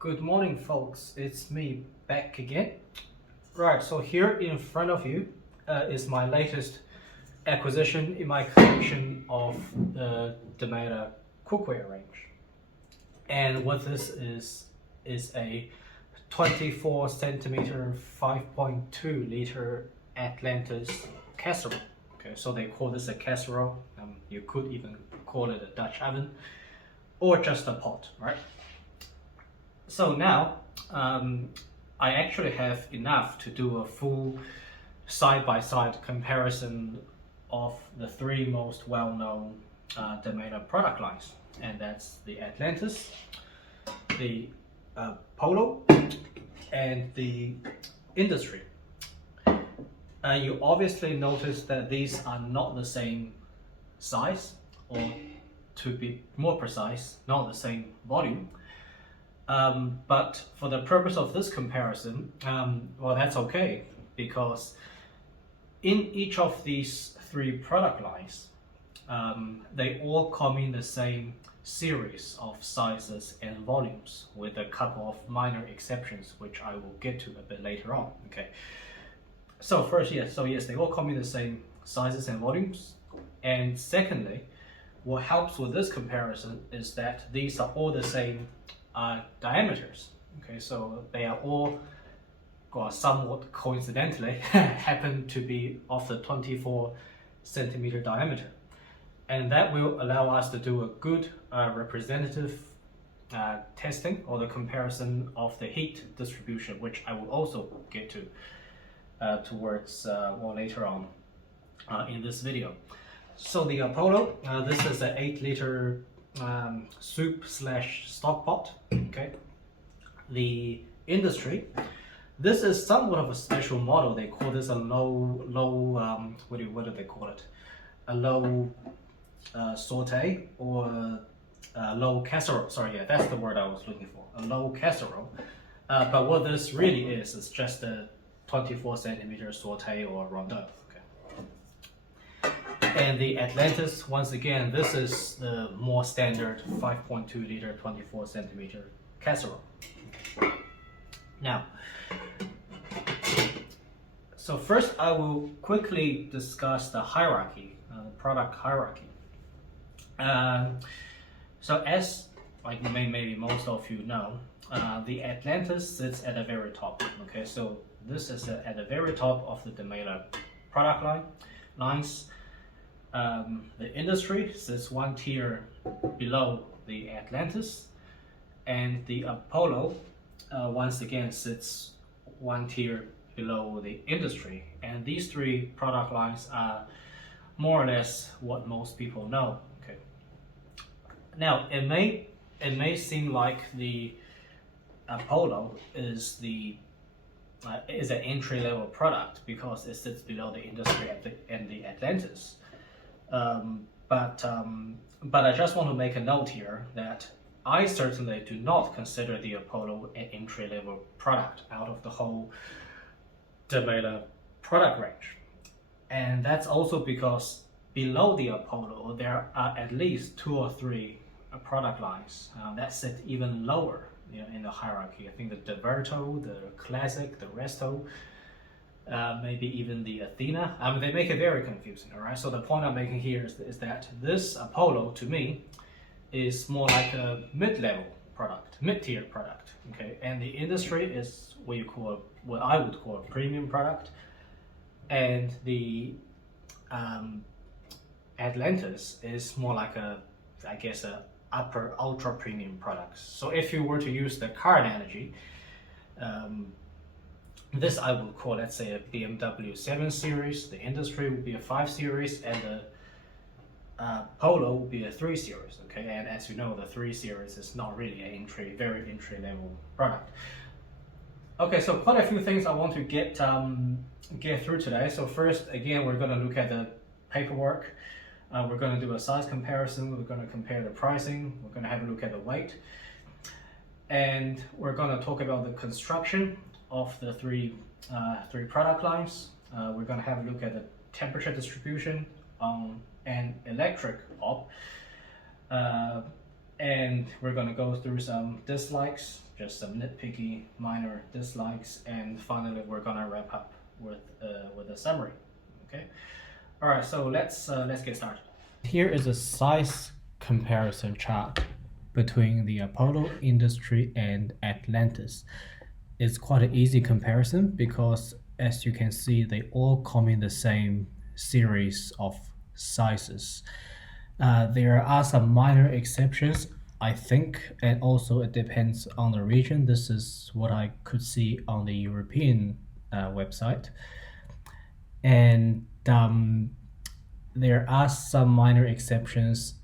Good morning, folks. It's me back again. Right, so here in front of you is my latest acquisition in my collection of the Demeyere cookware range. And what this is a 24 centimeter, 5.2 liter Atlantis casserole. Okay, so they call this a casserole. You could even call it a Dutch oven or just a pot, right? So now I actually have enough to do a full side-by-side comparison of the three most well-known Demeyere product lines, and that's the Atlantis, the Polo, and the Industry. You obviously notice that these are not the same size, or to be more precise, not the same volume. But for the purpose of this comparison, well, that's okay, because in each of these three product lines, they all come in the same series of sizes and volumes, with a couple of minor exceptions, which I will get to a bit later on. Okay. So first, yes, they all come in the same sizes and volumes. And secondly, what helps with this comparison is that these are all the same diameters. Okay, so they are all, well, somewhat coincidentally, happen to be of the 24 centimeter diameter. And that will allow us to do a good representative testing, or the comparison of the heat distribution, which I will also get to towards or later on in this video. So the Apollo, this is an 8 liter soup / stock pot. Okay. The Industry, this is somewhat of a special model. They call this a low what do they call it? A low saute, or low casserole. Sorry, yeah, that's the word I was looking for. A low casserole. But what this really is just a 24 centimeter saute or rondeau. And the Atlantis, once again, this is the more standard 5.2 liter 24 centimeter casserole. Now, so first I will quickly discuss the hierarchy, the product hierarchy. So as like maybe most of you know, the Atlantis sits at the very top. Okay, so this is at the very top of the Demeyere product lines. The Industry sits one tier below the Atlantis, and the Apollo once again sits one tier below the Industry. And these three product lines are more or less what most people know. Okay. Now it may seem like the Apollo is an entry-level product because it sits below the Industry and the Atlantis. But I just want to make a note here that I certainly do not consider the Apollo an entry-level product out of the whole Demeyere product range. And that's also because below the Apollo there are at least 2 or 3 product lines that sit even lower, in the hierarchy. I think the Verto, the Classic, the Resto, maybe even the Athena. They make it very confusing, all right? So the point I'm making here is that this Apollo, to me, is more like a mid-level product, mid-tier product, okay? And the Industry is what I would call a premium product. And the Atlantis is more like a upper ultra premium product. So if you were to use the car analogy, this I would call, let's say, a BMW 7 Series, the Industry would be a 5 Series, and the Polo would be a 3 Series, okay? And as you know, the 3 Series is not really a very entry level product. Okay, so quite a few things I want to get through today. So first, again, we're going to look at the paperwork. We're going to do a size comparison. We're going to compare the pricing. We're going to have a look at the weight. And we're going to talk about the construction of the three product lines. We're going to have a look at the temperature distribution on an electric hob. And and we're gonna go through some dislikes, just some nitpicky minor dislikes, and finally we're gonna wrap up with a summary. Okay. All right. So let's get started. Here is a size comparison chart between the Apollo, Industry, and Atlantis. It's quite an easy comparison because, as you can see, they all come in the same series of sizes. There are some minor exceptions, I think, and also it depends on the region. This is what I could see on the European website. And there are some minor exceptions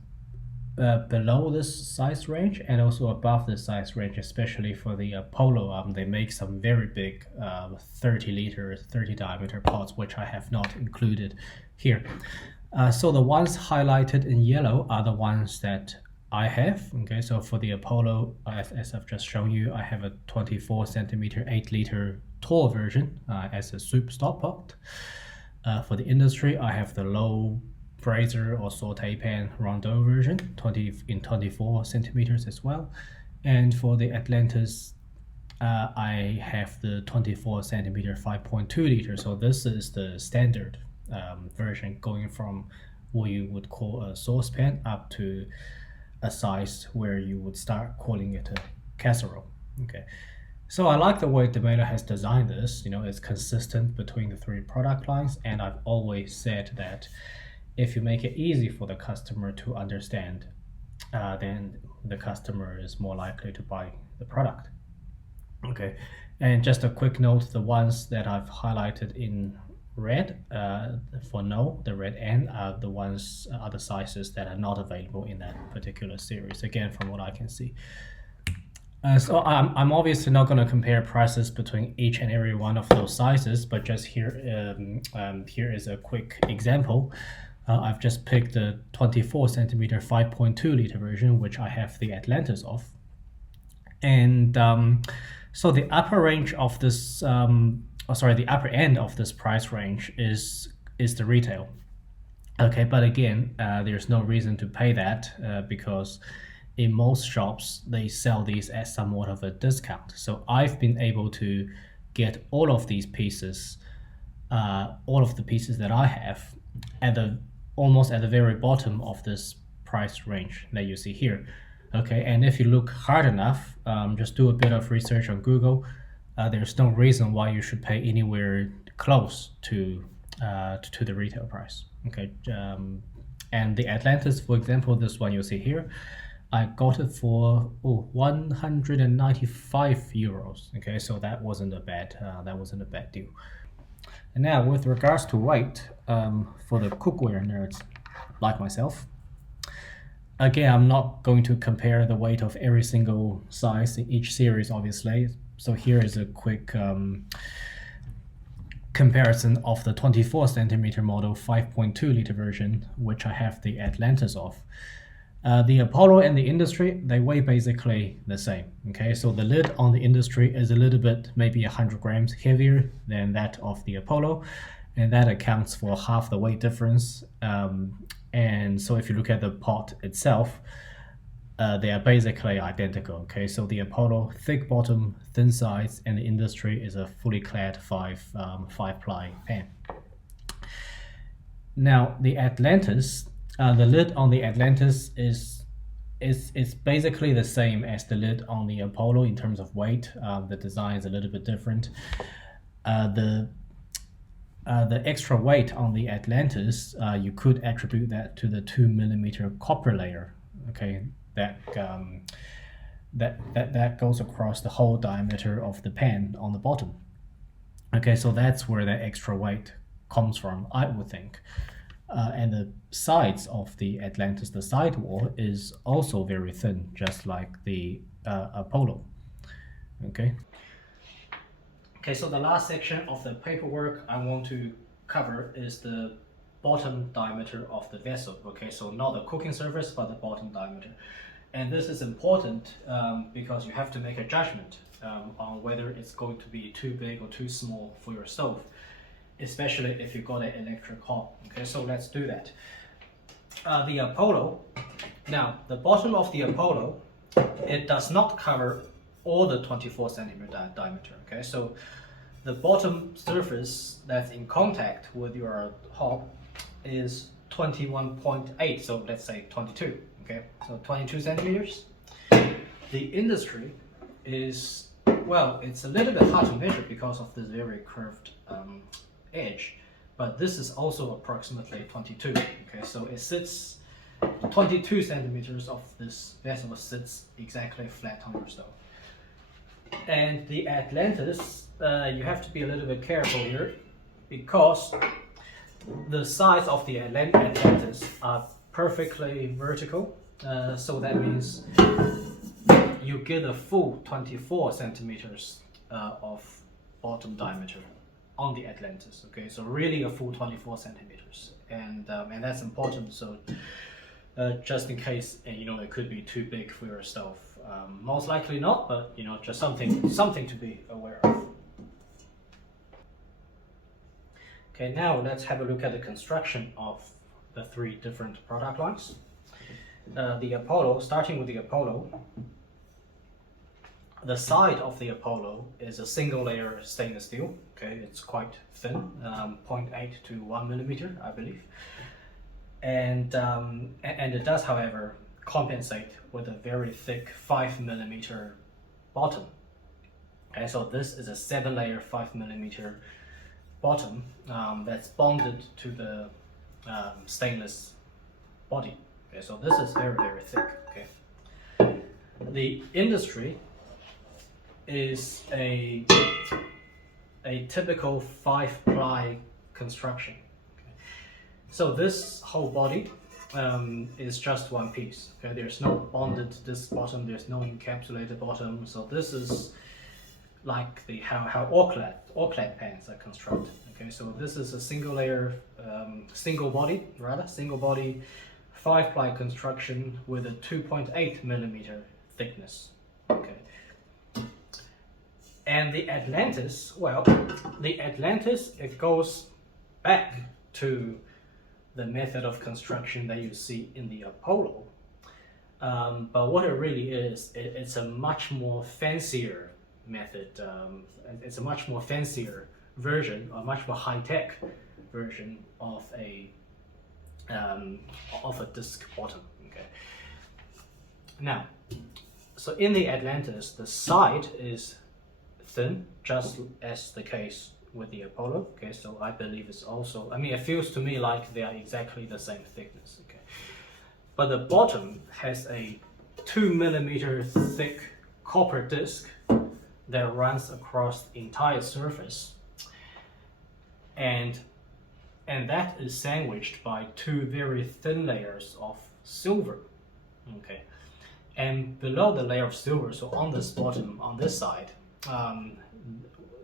below this size range and also above the size range, especially for the Apollo. They make some very big 30 diameter pots, which I have not included here. So the ones highlighted in yellow are the ones that I have. Okay, so for the Apollo, as I've just shown you, I have a 24 centimeter 8 liter tall version as a soup stock pot. For the Industry, I have the low brazier or saute pan rondeau version, 24 centimeters as well. And for the Atlantis, I have the 24 centimeter 5.2 liter. So this is the standard version, going from what you would call a saucepan up to a size where you would start calling it a casserole. Okay. So I like the way Demeyere has designed this. It's consistent between the three product lines, and I've always said that if you make it easy for the customer to understand, then the customer is more likely to buy the product. Okay, and just a quick note, the ones that I've highlighted in red for no, the red N are the ones, are the sizes that are not available in that particular series, again, from what I can see. So I'm obviously not going to compare prices between each and every one of those sizes, but just here is a quick example. I've just picked the 24 centimeter 5.2 liter version, which I have the Atlantis of. And so the upper range of this, the upper end of this price range is the retail. Okay, but again, there's no reason to pay that because in most shops, they sell these at somewhat of a discount. So I've been able to get all of these pieces, all of the pieces that I have, almost at the very bottom of this price range that you see here. Okay, and if you look hard enough, just do a bit of research on Google, there's no reason why you should pay anywhere close to the retail price. Okay, and the Atlantis, for example, this one you see here, I got it for 195 euros. Okay, so that wasn't a bad deal. And now, with regards to weight, for the cookware nerds like myself, again, I'm not going to compare the weight of every single size in each series, obviously. So here is a quick comparison of the 24 centimeter model 5.2 liter version, which I have the Atlantis of. The Apollo and the Industry, they weigh basically the same. Okay, so the lid on the Industry is a little bit, maybe 100 grams heavier than that of the Apollo, and that accounts for half the weight difference. And so if you look at the pot itself, they are basically identical. Okay, so the Apollo, thick bottom, thin sides, and the Industry is a fully clad five ply pan. Now the Atlantis, the lid on the Atlantis is basically the same as the lid on the Apollo in terms of weight. The design is a little bit different. The extra weight on the Atlantis, you could attribute that to the 2 millimeter copper layer. Okay, that goes across the whole diameter of the pan on the bottom. Okay, so that's where that extra weight comes from, I would think. And the sides of the Atlantis, the sidewall, is also very thin, just like the Apollo. Okay, so the last section of the paperwork I want to cover is the bottom diameter of the vessel. Okay, so not the cooking surface, but the bottom diameter. And this is important because you have to make a judgment on whether it's going to be too big or too small for your stove, especially if you got an electric hob. Okay, so let's do that. The Apollo, now the bottom of the Apollo it does not cover all the 24 centimeter diameter. Okay, so the bottom surface that's in contact with your hob is 21.8, so let's say 22. Okay, so 22 centimeters. The industry is, well, it's a little bit hard to measure because of this very curved edge, but this is also approximately 22. Okay, so it sits 22 centimeters of this vessel sits exactly flat on your stove. And the Atlantis, you have to be a little bit careful here, because the sides of the Atlantis are perfectly vertical, so that means you get a full 24 centimeters of bottom diameter on the Atlantis. Okay, so really a full 24 centimeters, and that's important. So just in case, it could be too big for your stove. Most likely not, but just something to be aware of. Okay, now let's have a look at the construction of the three different product lines. The Apollo, starting with the Apollo, the side of the Apollo is a single layer stainless steel. Okay, it's quite thin, 0.8 to 1 millimeter, I believe. And it does, however, compensate with a very thick 5 millimeter bottom. Okay, so this is a 7-layer 5 millimeter bottom that's bonded to the stainless body. Okay, so this is very, very thick. Okay, the industry is a typical 5-ply construction. Okay. So this whole body is just one piece. Okay, there's no bonded this bottom, there's no encapsulated bottom. So this is like how all clad pans are constructed. Okay, so this is a single body 5-ply construction with a 2.8 millimeter thickness. Okay. And the Atlantis, well, it goes back to the method of construction that you see in the Apollo. But what it really is, it's a much more fancier method. It's a much more fancier version, or much more high-tech version of a disc bottom. Okay. Now, so in the Atlantis, the side is thin, just as the case with the Apollo. Okay, so I believe it's also, it feels to me like they are exactly the same thickness. Okay, but the bottom has a 2 millimeter thick copper disc that runs across the entire surface, and that is sandwiched by 2 very thin layers of silver. Okay, and below the layer of silver, so on this bottom, on this side,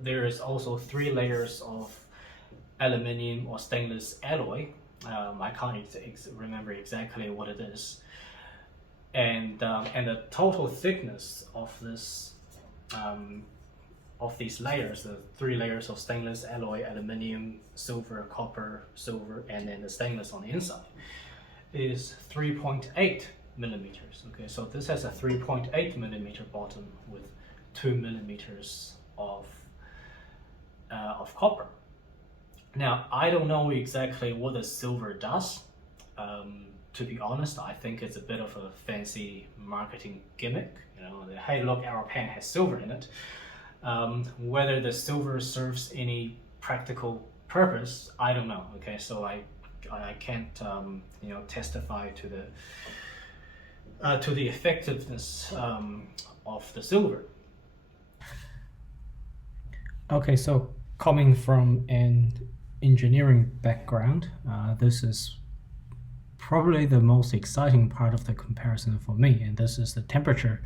there is also 3 layers of aluminum or stainless alloy. I can't remember exactly what it is, and the total thickness of this of these layers, the 3 layers of stainless alloy, aluminum, silver, copper, silver, and then the stainless on the inside, is 3.8 millimeters. Okay, so this has a 3.8 millimeter bottom with 2 millimeters of copper. Now, I don't know exactly what the silver does. To be honest, I think it's a bit of a fancy marketing gimmick. Hey, look, our pan has silver in it. Whether the silver serves any practical purpose, I don't know. Okay, so I can't testify to the effectiveness of the silver. Okay, so coming from an engineering background, this is probably the most exciting part of the comparison for me, and this is the temperature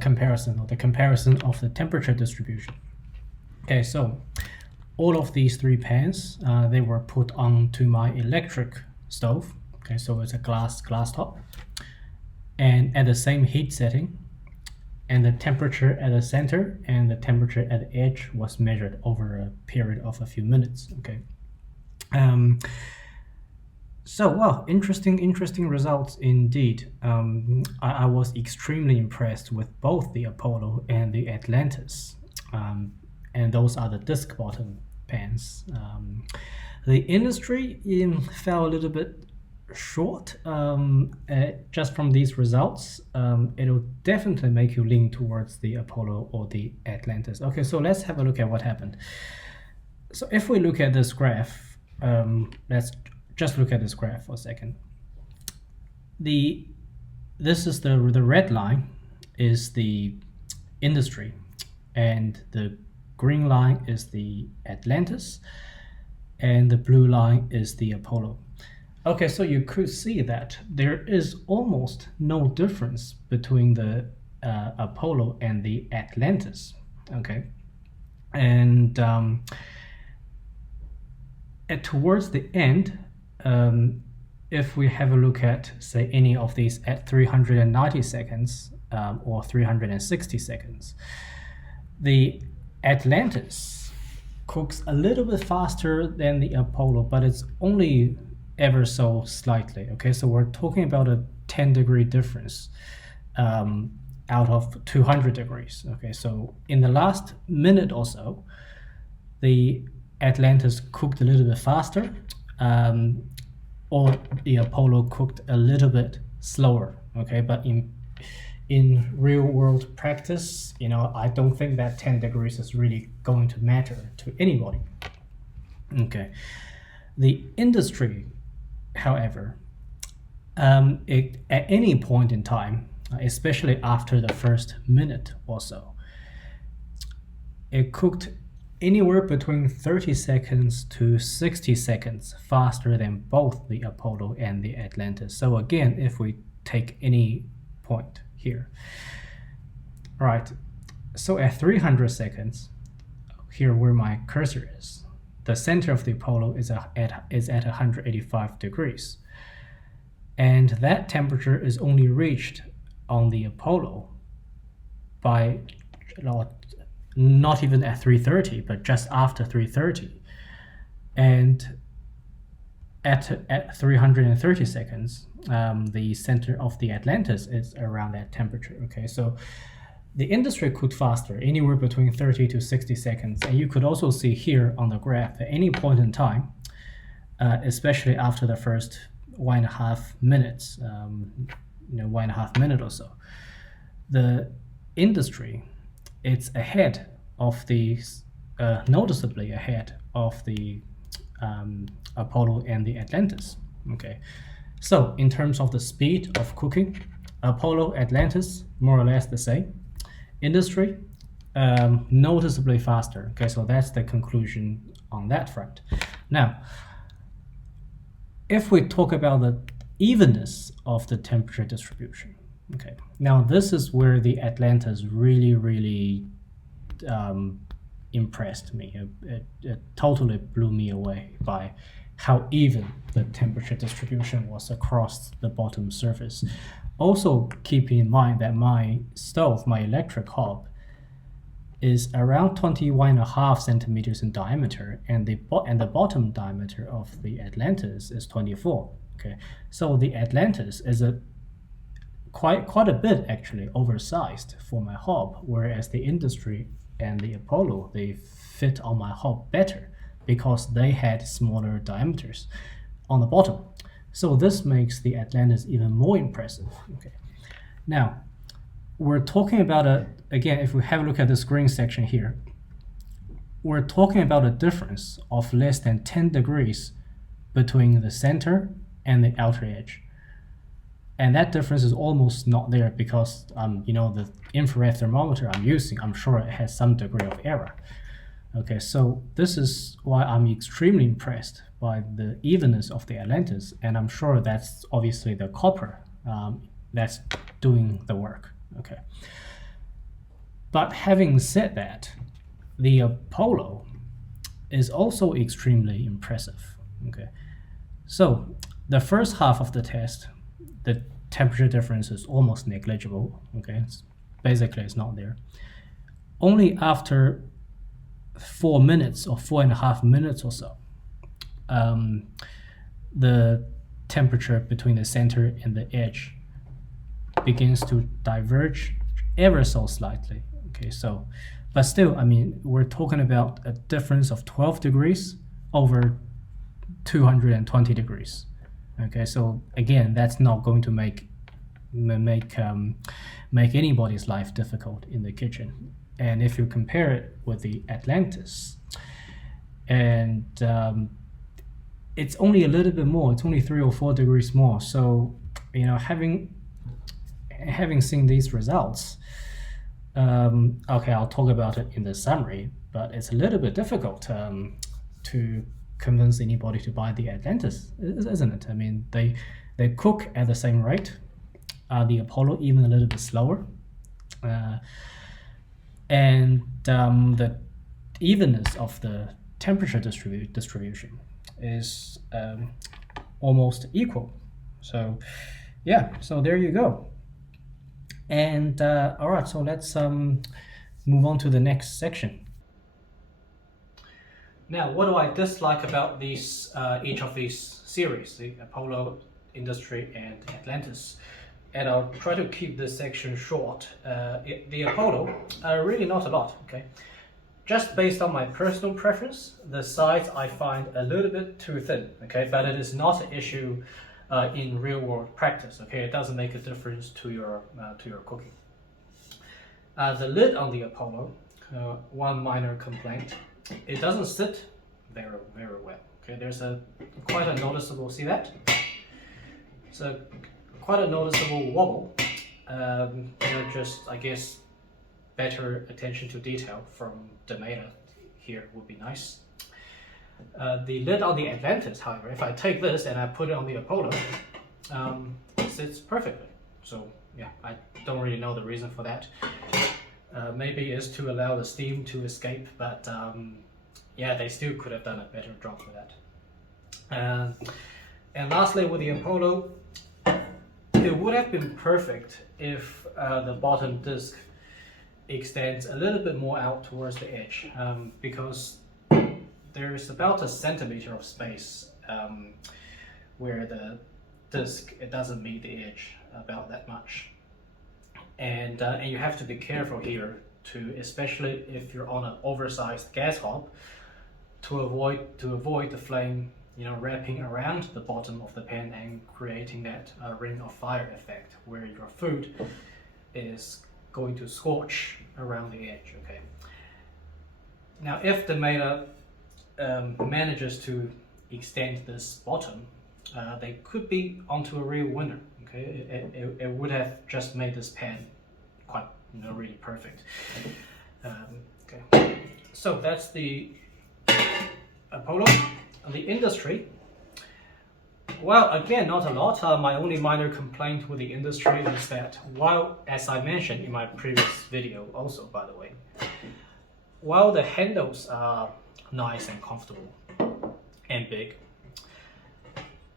comparison, or the comparison of the temperature distribution. Okay, so all of these 3 pans, they were put onto my electric stove. Okay, so it's a glass top, and at the same heat setting, and the temperature at the center and the temperature at the edge was measured over a period of a few minutes. Okay, So, well, interesting results indeed. I was extremely impressed with both the Apollo and the Atlantis, and those are the disc bottom pans. The industry fell a little bit short just from these results. It'll definitely make you lean towards the Apollo or the Atlantis. Okay, so let's have a look at what happened. So if we look at this graph, let's just look at this graph for a second. This is the red line is the industry, and the green line is the Atlantis, and the blue line is the Apollo. Okay, so you could see that there is almost no difference between the Apollo and the Atlantis. Okay, and towards the end, if we have a look at, say, any of these at 390 seconds or 360 seconds, the Atlantis cooks a little bit faster than the Apollo, but it's only ever so slightly. Okay, so we're talking about a 10-degree difference out of 200 degrees. Okay, so in the last minute or so, the Atlantis cooked a little bit faster, or the Apollo cooked a little bit slower. Okay, but in real world practice, I don't think that 10 degrees is really going to matter to anybody. Okay, the industry, however, at any point in time, especially after the first minute or so, it cooked anywhere between 30 seconds to 60 seconds faster than both the Apollo and the Atlantis. So again, if we take any point here, right, so at 300 seconds, here where my cursor is, the center of the Apollo is at 185 degrees. And that temperature is only reached on the Apollo by not even at 330, but just after 330. And at 330 seconds, the center of the Atlantis is around that temperature. Okay, so the industry cooked faster, anywhere between 30 to 60 seconds. And you could also see here on the graph at any point in time, especially after the first 1.5 minutes, 1.5 minute or so, the industry, it's ahead of the, noticeably ahead of the Apollo and the Atlantis. Okay, so in terms of the speed of cooking, Apollo, Atlantis, more or less the same. Industry, noticeably faster. Okay, so that's the conclusion on that front. Now, if we talk about the evenness of the temperature distribution, okay, now this is where the Atlantis really impressed me. It totally blew me away by how even the temperature distribution was across the bottom surface. Also, keeping in mind that my stove, my electric hob, is around 21.5 centimeters in diameter, and the bottom diameter of the Atlantis is 24. Okay, so the Atlantis is quite a bit actually oversized for my hob, whereas the industry and the Apollo, they fit on my hob better because they had smaller diameters on the bottom. So this makes the Atlantis even more impressive. Okay, now we're talking about again, if we have a look at this green section here, we're talking about a difference of less than 10 degrees between the center and the outer edge. And that difference is almost not there because, the infrared thermometer I'm using, I'm sure it has some degree of error. Okay, so this is why I'm extremely impressed by the evenness of the Atlantis, and I'm sure that's obviously the copper that's doing the work. Okay. But having said that, the Apollo is also extremely impressive. Okay, so the first half of the test, the temperature difference is almost negligible. Okay, basically it's not there. Only after 4 minutes or 4.5 minutes or so, the temperature between the center and the edge begins to diverge ever so slightly. Okay, so, but still, I mean, we're talking about a difference of 12 degrees over 220 degrees. Okay, so again, that's not going to make anybody's life difficult in the kitchen. And if you compare it with the Atlantis, and it's only a little bit more, it's only 3 or 4 degrees more. So, you know, having seen these results, okay, I'll talk about it in the summary, but it's a little bit difficult to convince anybody to buy the Atlantis, isn't it? I mean, they cook at the same rate. The Apollo even a little bit slower, and the evenness of the temperature distribution is almost equal. So yeah, so there you go. And all right, so let's move on to the next section. Now, what do I dislike about these each of these series, the Apollo, Industry, and Atlantis? And I'll try to keep this section short. The Apollo, really not a lot, okay? Just based on my personal preference, the sides I find a little bit too thin, okay? But it is not an issue in real-world practice, okay? It doesn't make a difference to your cooking. The lid on the Apollo, one minor complaint, it doesn't sit very, very well, okay? There's quite a noticeable, see that? So quite a noticeable wobble. You know, just, I guess, better attention to detail from Demeyere here would be nice. The lid on the Atlantis, however, if I take this and I put it on the Apollo, it sits perfectly. So yeah, I don't really know the reason for that. Maybe it's to allow the steam to escape, but yeah, they still could have done a better job with that. And lastly, with the Apollo, it would have been perfect if the bottom disc extends a little bit more out towards the edge, because there's about 1 centimeter of space where the disc, it doesn't meet the edge about that much. And you have to be careful here to, especially if you're on an oversized gas hob, to avoid the flame, you know, wrapping around the bottom of the pan and creating that ring of fire effect where your food is going to scorch around the edge. Okay. Now, if the Demeyere manages to extend this bottom, they could be onto a real winner. Okay, it would have just made this pan quite, you know, really perfect. Okay, so that's the Apollo. The Industry, well, again, not a lot. My only minor complaint with the Industry is that while, as I mentioned in my previous video also, by the way, while the handles are nice and comfortable and big,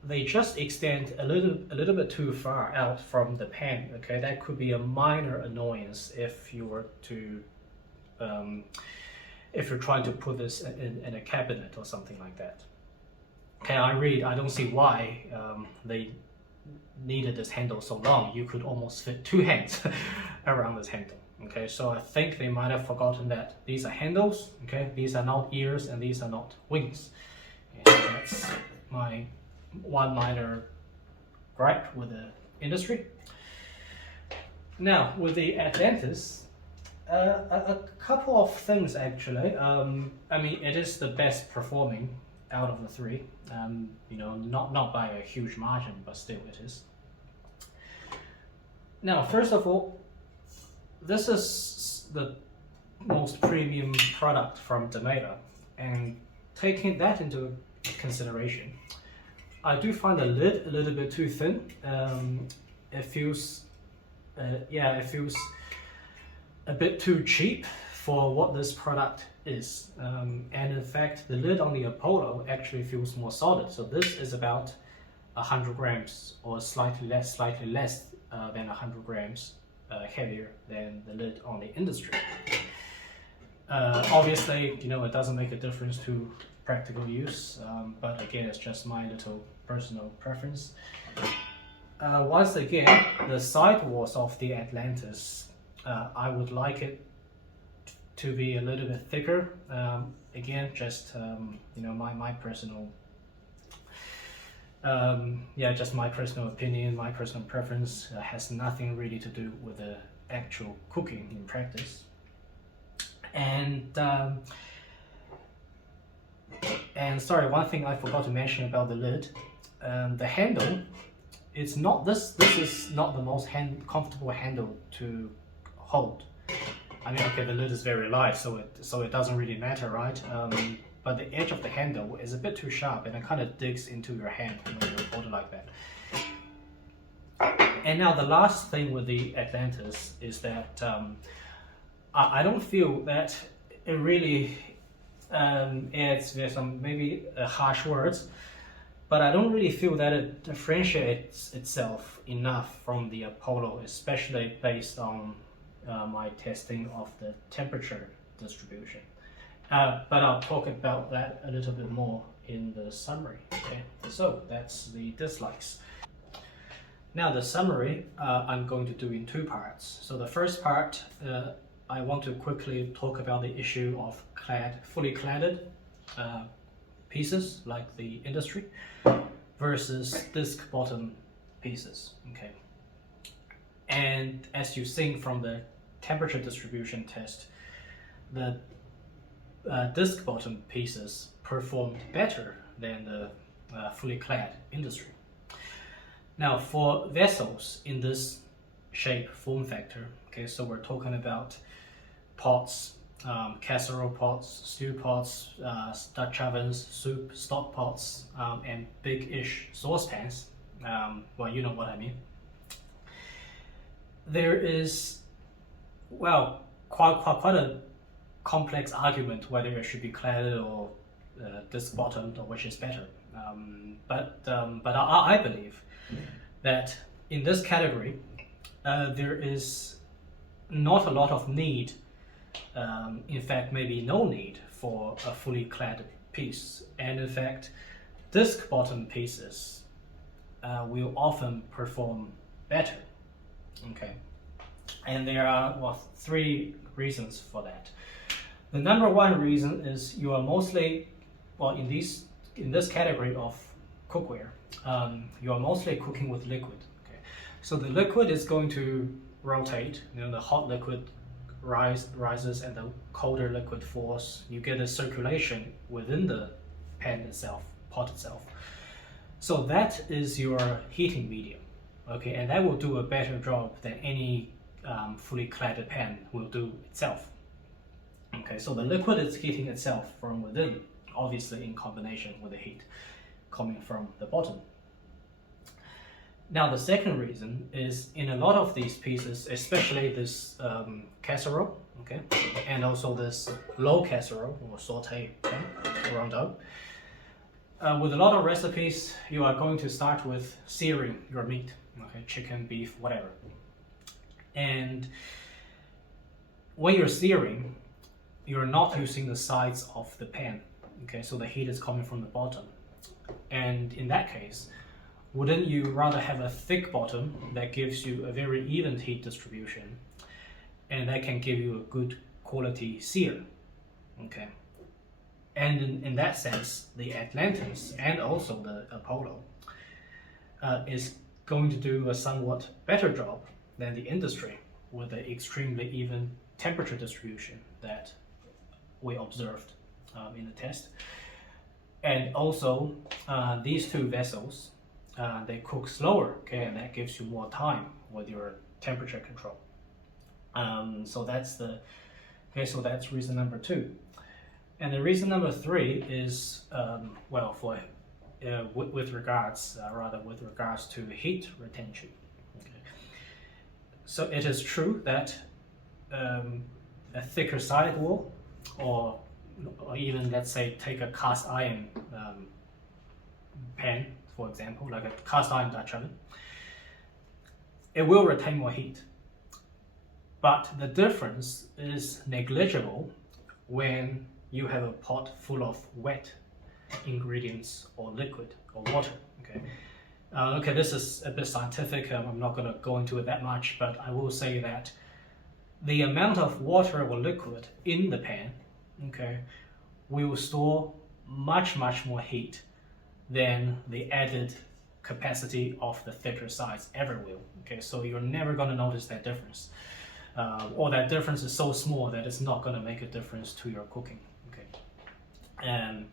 they just extend a little bit too far out from the pan. Okay, that could be a minor annoyance if you were to if you're trying to put this in a cabinet or something like that. Okay, I don't see why they needed this handle so long. You could almost fit 2 hands around this handle. Okay, so I think they might have forgotten that these are handles. Okay, these are not ears and these are not wings. And that's my one minor gripe with the Industry. Now, with the Atlantis, a couple of things actually. I mean, it is the best performing out of the 3. You know, not by a huge margin, but still it is. Now, first of all, this is the most premium product from Demeyere, and taking that into consideration, I do find the lid a little bit too thin. It feels, yeah, it feels a bit too cheap for what this product is. And in fact, the lid on the Apollo actually feels more solid. So this is about 100 grams or slightly less than 100 grams heavier than the lid on the Industry. Obviously, you know, it doesn't make a difference to practical use, but again, it's just my little personal preference. Once again, the side walls of the Atlantis, I would like it to be a little bit thicker. Again, just my personal, just my personal opinion, my personal preference. Has nothing really to do with the actual cooking in practice. And sorry, one thing I forgot to mention about the lid, the handle. It's not this. This is not the most comfortable handle to hold. I mean, okay, the lid is very light, so it doesn't really matter, right? But the edge of the handle is a bit too sharp, and it kind of digs into your hand when you hold it like that. And now the last thing with the Atlantis is that I don't feel that it really adds, there's some maybe harsh words, but I don't really feel that it differentiates itself enough from the Apollo, especially based on my testing of the temperature distribution. But I'll talk about that a little bit more in the summary. Okay, so that's the dislikes. Now the summary I'm going to do in two parts. So the first part, I want to quickly talk about the issue of fully cladded pieces like the industry versus disc bottom pieces. Okay, and as you've seen from the temperature distribution test, the disc bottom pieces performed better than the fully clad industry. Now for vessels in this shape form factor, okay, so we're talking about pots, casserole pots, stew pots, Dutch ovens, soup, stock pots, and big-ish saucepans. Well, you know what I mean. There is, well, quite a complex argument whether it should be cladded or disc bottomed or which is better. But I believe that in this category there is not a lot of need, in fact maybe no need for a fully cladded piece, and in fact disc bottom pieces will often perform better. Okay, and there are three reasons for that. The number one reason is you are mostly, in this category of cookware, you are mostly cooking with liquid. Okay, so the liquid is going to rotate. The hot liquid rises and the colder liquid falls. You get a circulation within the pan itself, pot itself. So that is your heating medium. Okay, and that will do a better job than any fully cladded pan will do itself. Okay, so the liquid is heating itself from within, obviously in combination with the heat coming from the bottom. Now the second reason is in a lot of these pieces, especially this casserole, okay, and also this low casserole or saute pan, rondeau. With a lot of recipes, you are going to start with searing your meat, okay, chicken, beef, whatever. And when you're searing, you're not using the sides of the pan, okay, so the heat is coming from the bottom. And in that case, wouldn't you rather have a thick bottom that gives you a very even heat distribution, and that can give you a good quality sear? Okay, and in that sense, the Atlantis and also the Apollo is going to do a somewhat better job than the industry with the extremely even temperature distribution that we observed in the test. And also these two vessels, they cook slower, okay, and that gives you more time with your temperature control. So that's reason number two. And the reason number three is with regards to heat retention. Okay. So it is true that a thicker sidewall, or even let's say take a cast iron pan, for example, like a cast iron Dutch oven, it will retain more heat. But the difference is negligible when you have a pot full of wet ingredients or liquid or water. Okay. Okay, this is a bit scientific. I'm not going to go into it that much, but I will say that the amount of water or liquid in the pan, okay, will store much more heat than the added capacity of the thicker sides ever will. Okay, so you're never going to notice that difference, or that difference is so small that it's not going to make a difference to your cooking. Okay, and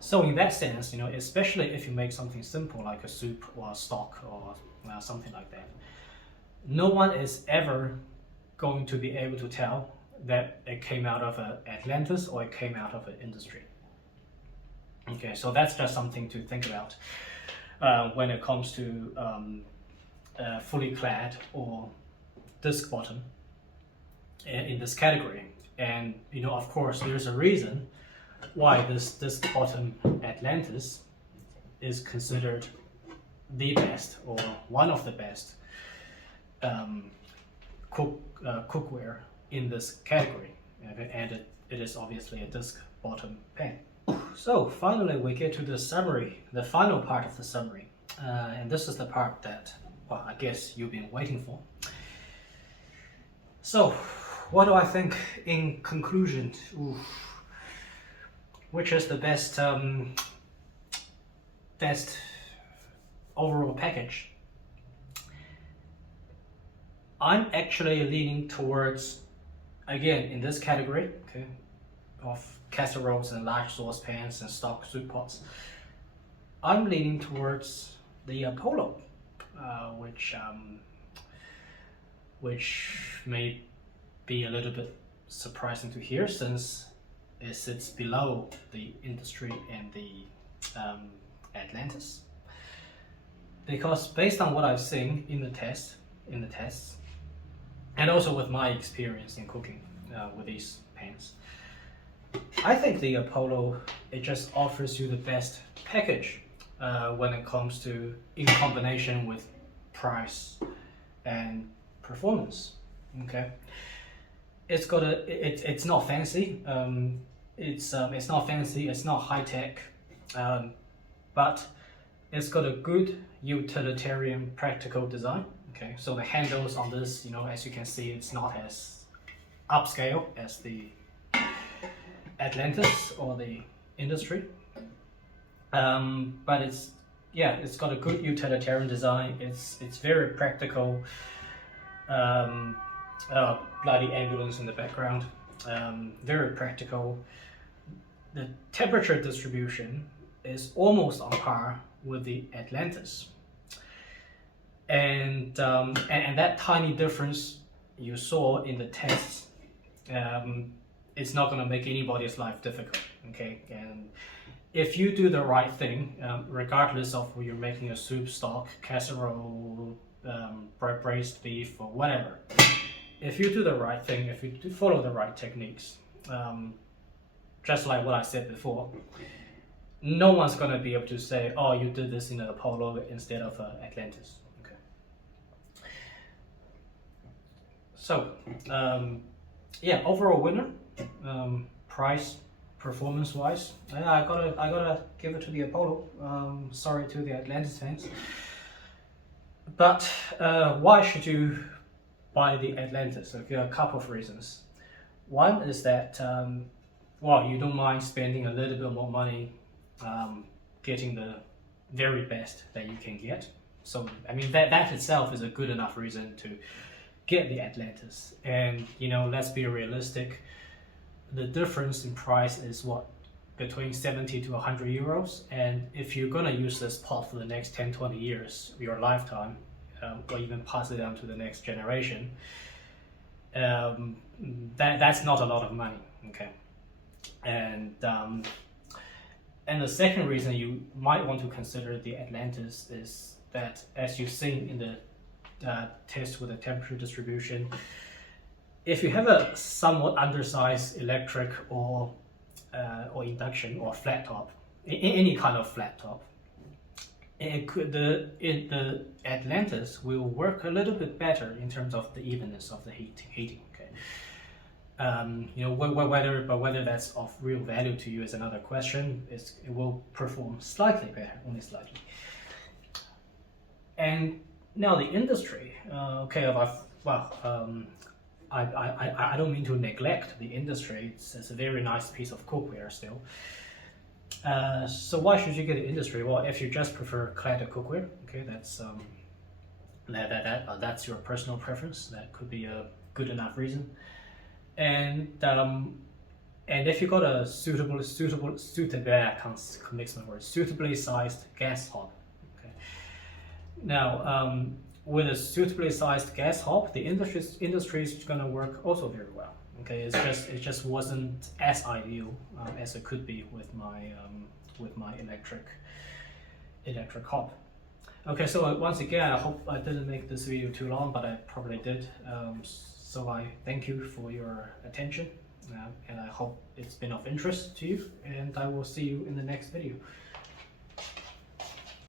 so in that sense, especially if you make something simple like a soup or a stock or something like that, no one is ever going to be able to tell that it came out of Atlantis or it came out of an industry. Okay, so that's just something to think about when it comes to fully clad or disc bottom in this category. And of course, there's a reason why this disc bottom Atlantis is considered the best or one of the best cookware in this category, and it is obviously a disc bottom pan. So finally we get to the summary, the final part of the summary, and this is the part that, well, I guess you've been waiting for. So what do I think in conclusion? Which is the best overall package? I'm actually leaning towards, again, in this category, okay, of casseroles and large saucepans and stock soup pots, I'm leaning towards the Apollo, which may be a little bit surprising to hear, since it sits below the industry and the Atlantis. Because based on what I've seen in the tests, and also with my experience in cooking with these pans, I think the Apollo, it just offers you the best package when it comes to, in combination with price and performance. Okay, it's got it's not fancy. It's not fancy. It's not high tech, but it's got a good utilitarian, practical design. Okay, so the handles on this, as you can see, it's not as upscale as the Atlantis or the industry, but it's got a good utilitarian design. It's very practical. Bloody ambulance in the background. Very practical. The temperature distribution is almost on par with the Atlantis, and that tiny difference you saw in the tests, it's not going to make anybody's life difficult. Okay, and if you do the right thing, regardless of whether you're making a soup, stock, casserole, braised beef, or whatever, if you do the right thing, if you do follow the right techniques, just like what I said before, no one's going to be able to say, oh, you did this in an Apollo instead of Atlantis. Okay. So, overall winner, price, performance-wise, I gotta give it to the Apollo. Sorry to the Atlantis fans, but why should you buy the Atlantis? Okay, a couple of reasons. One is that, you don't mind spending a little bit more money getting the very best that you can get. So, I mean, that itself is a good enough reason to get the Atlantis. And, let's be realistic. The difference in price is between 70 to 100 euros. And if you're going to use this pot for the next 10, 20 years, your lifetime, or even pass it down to the next generation, that's not a lot of money. Okay. And the second reason you might want to consider the Atlantis is that, as you've seen in the test with the temperature distribution, if you have a somewhat undersized electric or induction or flat top, any kind of flat top, the Atlantis will work a little bit better in terms of the evenness of the heating. Okay, You know, whether that's of real value to you is another question. It will perform slightly better, only slightly. And now the industry. Okay, I don't mean to neglect the industry. It's a very nice piece of cookware still. So why should you get the industry? Well, if you just prefer cladded cookware, okay, that's your personal preference. That could be a good enough reason. And if you got a suitably sized gas hob. Okay. Now, with a suitably sized gas hob, the industry is gonna work also very well. Okay, it just wasn't as ideal as it could be with my electric hob. Okay, so once again, I hope I didn't make this video too long, but I probably did. So I thank you for your attention, and I hope it's been of interest to you, and I will see you in the next video.